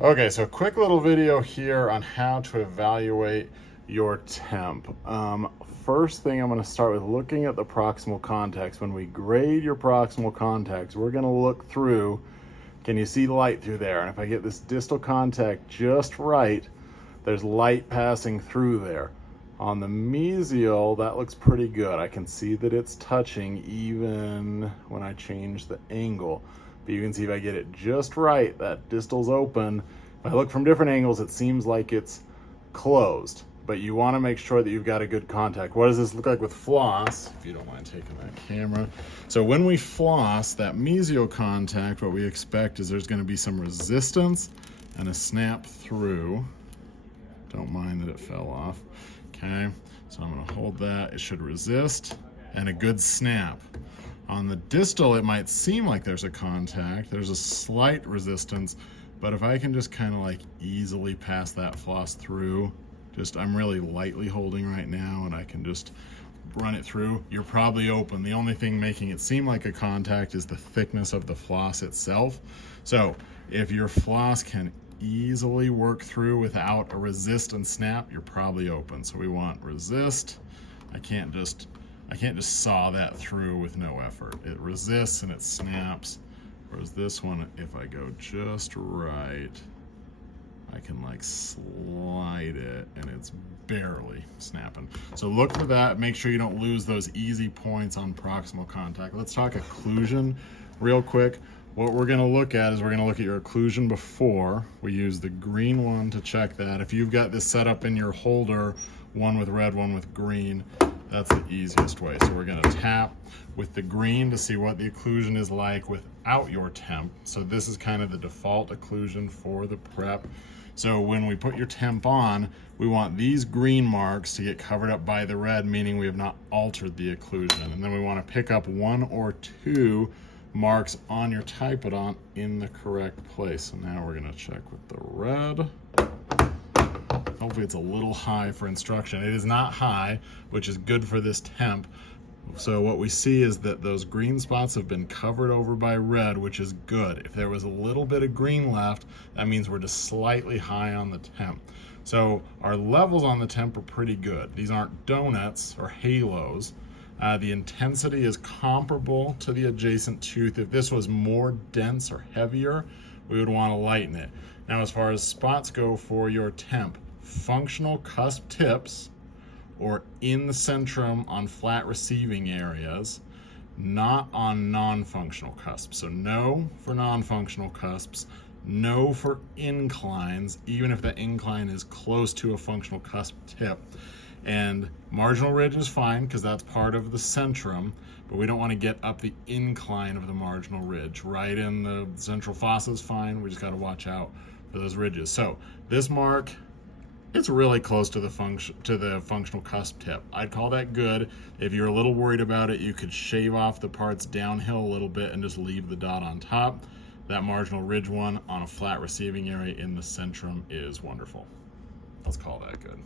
Okay, so a quick little video here on how to evaluate your temp. First thing I'm going to start with looking at the proximal contacts. When we grade your proximal contacts, we're going to look through, can you see light through there? And if I get this distal contact just right, there's light passing through there. On the mesial, that looks pretty good. I can see that it's touching even when I change the angle. But you can see if I get it just right, that distal's open. If I look from different angles, it seems like it's closed. But you want to make sure that you've got a good contact. What does this look like with floss? If you don't mind taking that camera. So when we floss, that mesial contact, what we expect is there's going to be some resistance and a snap through. Don't mind that it fell off. Okay, so I'm going to hold that. It should resist and a good snap. On the distal, it might seem like there's a contact. There's a slight resistance, but if I can just kind of like easily pass that floss through, I'm really lightly holding right now, and I can just run it through, you're probably open. The only thing making it seem like a contact is the thickness of the floss itself. So if your floss can easily work through without a resist and snap, you're probably open. So we want resist. I can't just saw that through with no effort. It resists and it snaps. Whereas this one, if I go just right, I can like slide it and it's barely snapping. So look for that. Make sure you don't lose those easy points on proximal contact. Let's talk occlusion real quick. What we're going to look at is we're going to look at your occlusion before. We use the green one to check that. If you've got this set up in your holder, one with red, one with green, that's the easiest way. So we're going to tap with the green to see what the occlusion is like without your temp. So this is kind of the default occlusion for the prep. So when we put your temp on, we want these green marks to get covered up by the red, meaning we have not altered the occlusion. And then we want to pick up one or two marks on your Typodont in the correct place. So now we're going to check with the red. Hopefully it's a little high for instruction. It is not high, which is good for this temp. So what we see is that those green spots have been covered over by red, which is good. If there was a little bit of green left, that means we're just slightly high on the temp. So our levels on the temp are pretty good. These aren't donuts or halos. The intensity is comparable to the adjacent tooth. If this was more dense or heavier, we would want to lighten it. Now, as far as spots go for your temp, functional cusp tips or in the centrum on flat receiving areas, not on non-functional cusps. So no for non-functional cusps, no for inclines, even if the incline is close to a functional cusp tip. And marginal ridge is fine because that's part of the centrum, but we don't want to get up the incline of the marginal ridge. Right in the central fossa is fine. We just got to watch out for those ridges. So this mark, it's really close to the functional cusp tip. I'd call that good. If you're a little worried about it, you could shave off the parts downhill a little bit and just leave the dot on top. That marginal ridge one on a flat receiving area in the centrum is wonderful. Let's call that good.